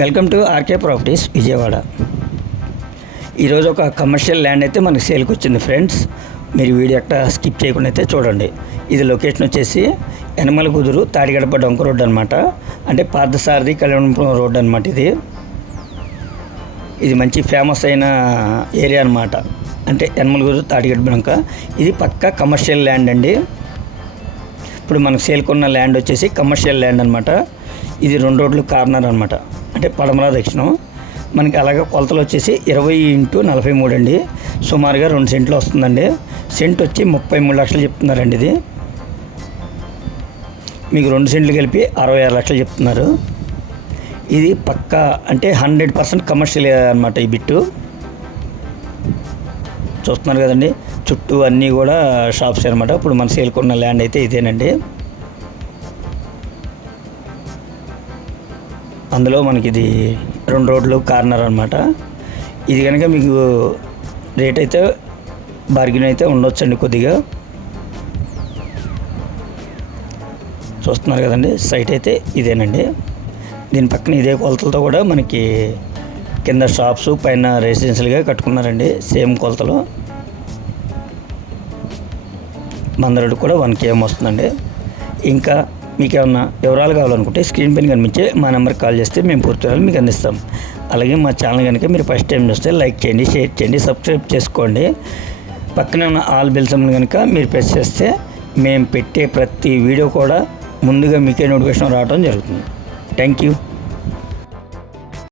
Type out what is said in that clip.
Welcome to RK properties Vijayawada. ఈరోజు ఒక commercial land అయితే మనకి సేల్కి వచ్చింది ఫ్రెండ్స్. మీరు వీడియో ఎక్కడ స్కిప్ చేయకుండా అయితే చూడండి. ఇది లొకేషన్ వచ్చేసి యనమల కుదురు తాడిగడప డొంక రోడ్ అనమాట. అంటే పార్థసారథి కళ్యాణపురం రోడ్ అనమాట. ఇది మంచి ఫేమస్ అయిన ఏరియా అనమాట. అంటే యనమల కుదురు తాడిగడప డొంక. ఇది పక్కా కమర్షియల్ ల్యాండ్ అండి. ఇప్పుడు మనకు సేల్కున్న ల్యాండ్ వచ్చేసి కమర్షియల్ ల్యాండ్ అనమాట. ఇది 2 రోడ్లు కార్నర్ అనమాట. అంటే పడమర దక్షిణం. మనకి అలాగే కొలతలు వచ్చేసి 20x43 అండి. సుమారుగా 2 సెంట్లు వస్తుందండి. సెంట్ వచ్చి 33 లక్షలు చెప్తున్నారండి. ఇది మీకు 2 సెంట్లు కలిపి 66 లక్షలు చెప్తున్నారు. ఇది పక్కా అంటే 100% కమర్షియల్ అనమాట. ఈ బిట్టు చూస్తున్నారు కదండి. చుట్టూ అన్నీ కూడా షాప్స్ అనమాట. ఇప్పుడు మన సేల్కున్న ల్యాండ్ అయితే ఇదేనండి. అందులో మనకి ఇది 2 రోడ్లు కార్నర్ అనమాట. ఇది కనుక మీకు రేట్ అయితే బార్గెన్ అయితే ఉండొచ్చండి కొద్దిగా. చూస్తున్నారు కదండి. సైట్ అయితే ఇదేనండి. దీని పక్కన ఇదే కొలతలతో కూడా మనకి కింద షాప్స్ పైన రెసిడెన్షియల్గా కట్టుకున్నారండి. సేమ్ కొలతలు. మందరుడు కూడా 1 km వస్తుందండి. ఇంకా మీకు ఏమన్నా వివరాలు కావాలనుకుంటే స్క్రీన్ పైన కనిపించే మా నెంబర్కి కాల్ చేస్తే మేము పూర్తి వివరాలు మీకు అందిస్తాం. అలాగే మా ఛానల్ కనుక మీరు ఫస్ట్ టైం చూస్తే లైక్ చేయండి, షేర్ చేయండి, సబ్స్క్రైబ్ చేసుకోండి. పక్కన ఉన్న ఆల్ బెల్ సింబల్ కనుక మీరు ప్రెస్ చేస్తే మేము పెట్టే ప్రతి వీడియో కూడా ముందుగా మీకే నోటిఫికేషన్ రావడం జరుగుతుంది. Thank you.